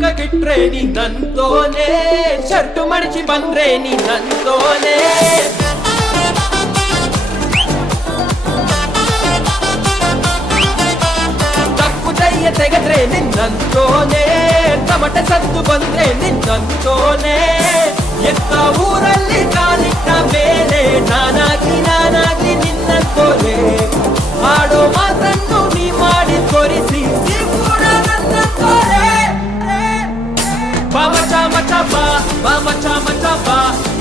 ಪಕ್ಕಗಿಟ್ರೆ ನೀ ನಂದೋನೆ, ಶರ್ಟು ಮಡಚಿ ಬಂದ್ರೆ ನೀ ನಂದೋನೆ. ತಪ್ಪು ಕೈಯ ತೆಗೆದ್ರೆ ನಿನ್ನಂತೋನೆ, ತಮಟೆ ಸತ್ತು ಬಂದ್ರೆ ನಿನ್ನಂತೋನೆ. ಎತ್ತ ಊರಲ್ಲಿ ಕಾಲಿಟ್ಟ ಮೇಲೆ ನಾನಾಗಿ ನಿನ್ನಂತೋನೆ. ಆಡೋ ಮಾತನ್ನು ನೀ ಮಾಡಿ ತೋರಿಸಿ ಕೂಡ ನನ್ನಂತೋನೆ. ಬಾ ಮಚ ಮಚ ಬಾ, ಬಾ ಮಚ ಮಚ ಬಾ,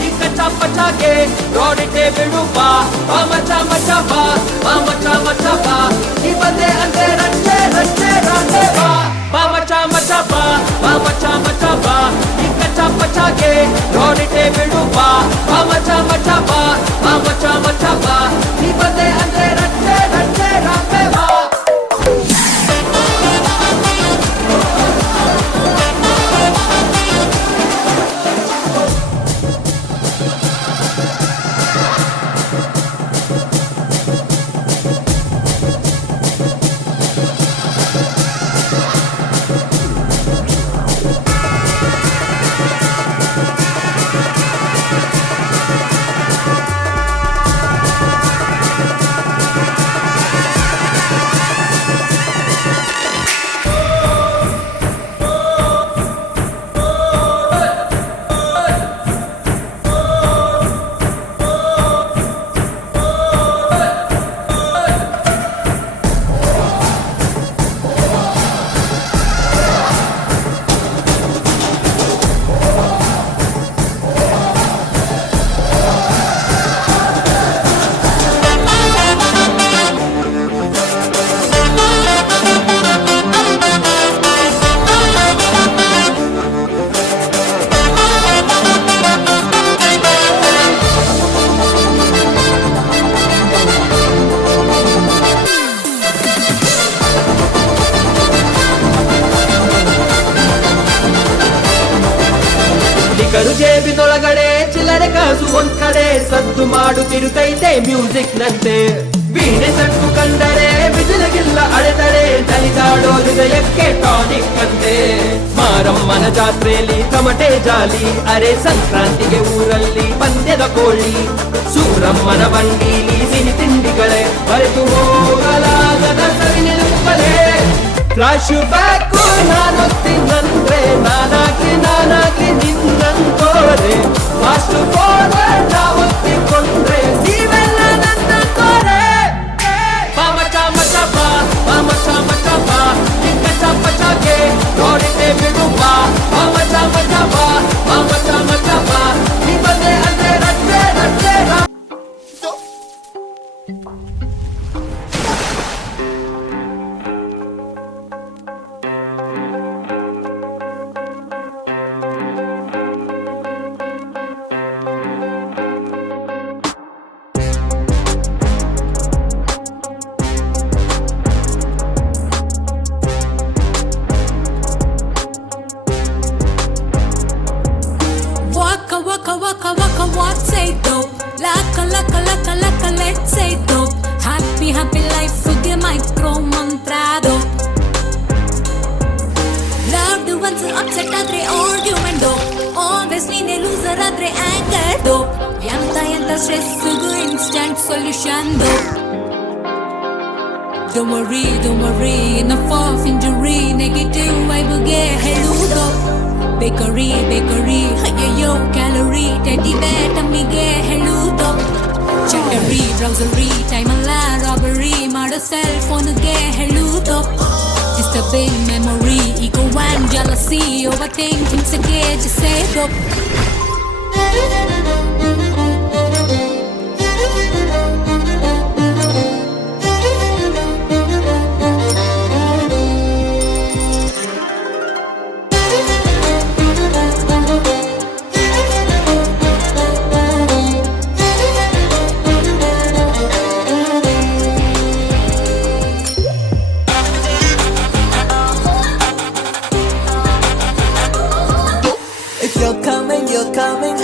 ಈ ಕಚ್ಚ ಪಚಾಗೆ ರೋಡಿಗೆ ಬಿಡು ಬಾ. ಬಾ ಮಚ ಮಚ ಬಾ, ಬಾ ಮಚ ಮಚ ಬಾ, ಈ ಬಂದೆ ಅಂದ್ರೆ ರಚ್ಚೆ ರಚ್ಚೆ ರಾಂಡೆ ಬಾ. ಬಾ ಮಚ ಮಚ ಬಾ, ಬಾ ಮಚ ಮಚ ಬಾ, ಈ ಕಚ್ಚ ಪಚಾಗೆ ರೋಡಿಗೆ ಬಿಡು ಬಾ. ಬಾ ಮಚ ಮಚ ಬಾ, ಬಾ ಮಚ ಮಚ ಬಾ, ಈ ಬಂದೆ ಅಂದ್ರೆ ರಚ್ಚೆ ರಚ್ಚೆ ರಾಂಡೆ ಬಾ. ಕರು ಜೇಬಿನೊಳಗಡೆ ಚಿಲ್ಲರೆ ಕಾಸು ಒಂದ್ ಕಡೆ ಸದ್ದು ಮಾಡುತ್ತಿರುತ್ತೈತೆ ಮ್ಯೂಸಿಕ್ ನಂತೆ. ವೀಣೆ ಸಟ್ಟು ಕಂಡರೆ ಬಿಸಿಲಗಿಲ್ಲ ಅಳೆದರೆ ನಲಿದಾಡೋ ಹೃದಯಕ್ಕೆ ಟಾನಿಕ್ ಅಂತೆ. ಮಾರಮ್ಮನ ಜಾತ್ರೆಯಲ್ಲಿ ತಮಟೆ ಜಾಲಿ, ಅರೆ ಸಂಕ್ರಾಂತಿಗೆ ಊರಲ್ಲಿ ಪಂದ್ಯದ ಕೋಳಿ. ಸೂರಮ್ಮನ ಬಂಡೀಲಿ ಸಿಹಿ ತಿಂಡಿಗಳೇ ಬರೆದು ಹೋಗಲಾಗದ ಸವಿ ನೆನಪುಗಳೇ. ಫ್ಲಾಶ್ ಬ್ಯಾಕು ನಾನೊತ್ತಿನಂದ್ರೆ ನಾನಾಗಿ ನಿನ್ನಂತೋರೆ. ಫಾಸ್ಟ್ ಫಾರ್ವರ್ಡ್ ಒತ್ತಿಕೊಂಡ್ರೆ ನೀವೆಲ್ಲ ನನ್ನಂತೋರೆ. ಬಾ ಮಚ ಮಚ ಬಾ, ಬಾ ಮಚ ಮಚ ಬಾ, ಈ ಕಚ್ಚ ಪಚಾಗೆ ರೋಡಿಗೆ ಬಿಡು ಬಾ. ಬಾ ಮಚ ಮಚ ಬಾ, ಬಾ ಮಚ ಮಚ ಬಾ, ಈ ಬಂದೆ ಅಂದ್ರೆ ರಚ್ಚೆ ರಚ್ಚೆ ರಾ. What say dope? Laka laka laka laka, let's say dope. Happy happy life, forget micro mantra dope. Loved ones upset adre argument dope. Always need a loser adre anger dope. Yanta stress gu instant solution dope. Don't worry, enough of injury. Negative vibe ge hello dope. Bakery, yo calorie, teddy bear ತಮ್ಮಿಗೆ ಹೇಳುತ್ತೋ. ಚಟರಿ ಬ್ರೌಸರಿ ಟೈಮಲ್ಲ robbery ಮಾಡೋ cell ಫೋನ್ಗೆ ಹೇಳುತ್ತೋ. Disturbing memory, ego and jealousy, overthinking ಸಗೆ ಜಿಸೇದೋ.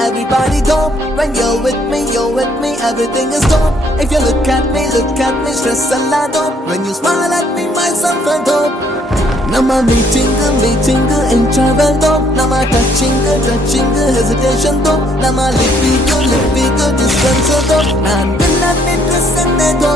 Everybody dope. When you're with me, everything is dope. If you look at me, stress a lot dope. When you smile at me, myself a dope. Nama meeting in travel ನಮ್ಮ touching hesitation ನಮ್ಮ ಲಿಪ್ಪಿಗೂ distance ನಾನ್ villain dress ಅನ್ನೇದು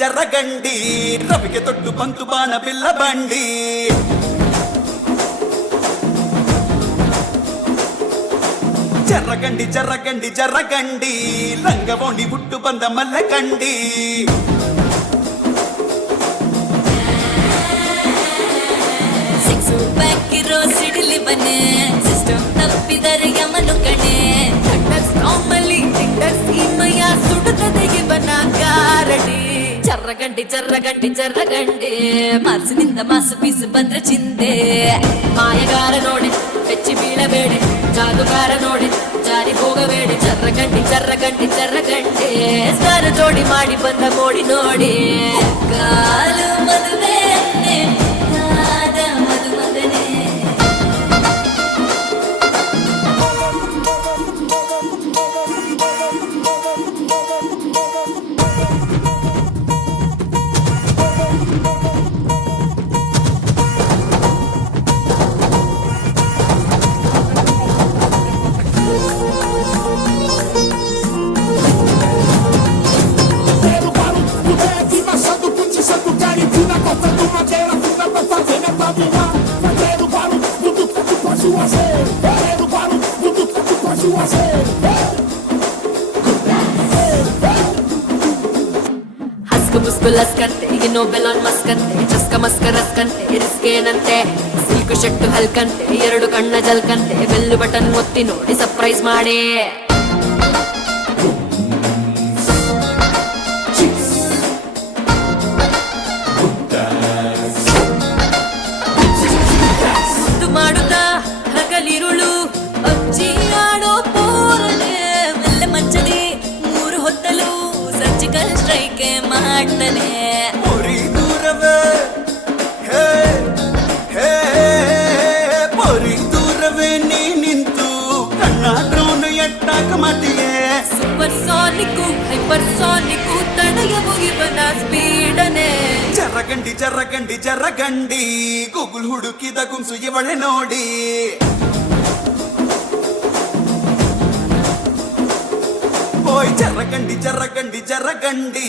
ಜರ್ರಗಂಡಿ ರವಿಗೆ ತೊಟ್ಟು ಬಂತು ಬಾಣ ಬಿಲ್ಲ ಬಂಡಿ ಜರ್ರಗಂಡಿ ರಂಗವೋಣಿ ಹುಟ್ಟು ಬಂದ ಮಲ್ಲಕಂಡಿ six pack ಇರೋ ಸಿಡಿಲಿ ಬನ್ನೆ system ತಪ್ಪಿದರೆ ಯಮನು ಕಣೆ ಥಂಡರ್ಸ್ ನಾರ್ಮಲಿ ಥಿಂಡರ್ಸ್ ಈ ಮೈಯ ಸುಡುತ್ತದೆಗೆ ಬನ ಗಾರಡಿ ಜರ್ರಗಂಡಿ ಮಾರ್ಸಿನಿಂದ ಮಾಸು ಪೀಸು ಬಂದ್ರೆ ಚಿಂತೆ ಮಾಯಗಾರ ನೋಡಿ ಬೆಚ್ಚಿ ಬೀಳಬೇಡಿ ಜಾದುಗಾರ ನೋಡಿ ಜಾರಿ ಹೋಗಬೇಡಿ ಜರ್ರಗಂಡಿ ಸ್ಟಾರ ಜೋಡಿ ಮಾಡಿ ಬಂದ ಮೋಡಿ ನೋಡಿ ಕಾಲು ಮದುವೆ ಮದುಮಗನೇ ಲಸ್ಕಂತೆ ಇನ್ನೋ ಬೆಲಾನ್ ಮಸ್ಕಂತೆ ಚಸ್ಕ ಮಸ್ಕ ರಸ್ಕಂತೆ ರಿಸ್ಕೇನಂತೆ ಸಿಲ್ಕು ಶೆಟ್ಟು ಹಲ್ಕಂತೆ ಎರಡು ಕಣ್ಣ ಜಲ್ಕಂತೆ ಬೆಲ್ಲು ಬಟನ್ ಒತ್ತಿ ನೋಡಿ ಸರ್ಪ್ರೈಸ್ ಮಾಡಿ ಮಾಡುತ್ತ ಹಗಲಿರುಳು ಅಜ್ಜಿ ಆಡೋ ಪೂರನೆ ಮೆಲ್ಲೆ ಮಂಚದಿ ಮೂರು ಹೊತ್ತಲು ಸರ್ಜಿಕಲ್ ಸ್ಟ್ರೈಕ್ ಮಾಡ್ತಾನೆ ದೂರವೇ ನೀ ನಿಂತು ಕಣ್ಣ ಡ್ರೋನ್ ಎಟ್ಟಾಕ ಮಾತಿಯೇ ಸೂಪರ್ ಸಾನಿಕ್ಕು ಹೈಪರ್ ಸಾನಿಕ್ಕು ತಡೆಯ ಮುಗಿಬನ ಸ್ಪೀಡನೆ ಜರ್ರಗಂಡಿ ಗೂಗಲ್ ಹುಡುಕಿದ ಗುಂಸು ಇವಳೆ ನೋಡಿ ಓಯ್ ಜರ್ರಗಂಡಿ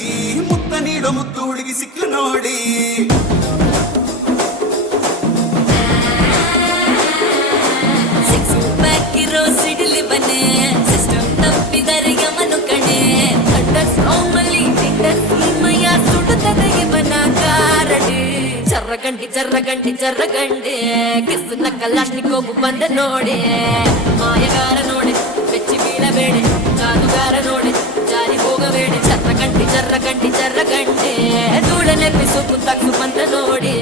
ಮುತ್ತ ನೀಡೋ ಮುತ್ತು ಹುಡುಗಿ ಸಿಕ್ಕು ನೋಡಿ ಸಿಕ್ಸ್ ಪ್ಯಾಕ್ ಇರೋ ಸಿಡಿಲಿ ಬನ್ನೆ ಸಿಸ್ಟಮ್ ತಪ್ಪಿದರೆ ಯಮನು ಕಣೆ ಥಂಡರ್ಸ್ ನಾರ್ಮಲಿ ಥಿಂಡರ್ಸ್ ಈ ಮೈಯ ಸುಡುತ್ತದೆಗೆ ಬನ ಗಾರಡಿ ಜರ್ರಗಂಡಿ ಕಿಸ್ನ ಕಲ್ಲಾಷ್ಟಿ ಕೋಪು ಬಂದ ನೋಡಿ ಮಾಯಗಾರ ನೋಡಿ ಬೆಚ್ಚಿ ಬೀಳಬೇಡಿ ಜಾದುಗಾರ ನೋಡಿ ಜಾರಿ ಹೋಗಬೇಡಿ ಜರ್ರಗಂಡಿ ಧೂಳನೆಪ್ಪಿಸು ಕುಂತಾಕ್ಸು ಬಂದ ನೋಡಿ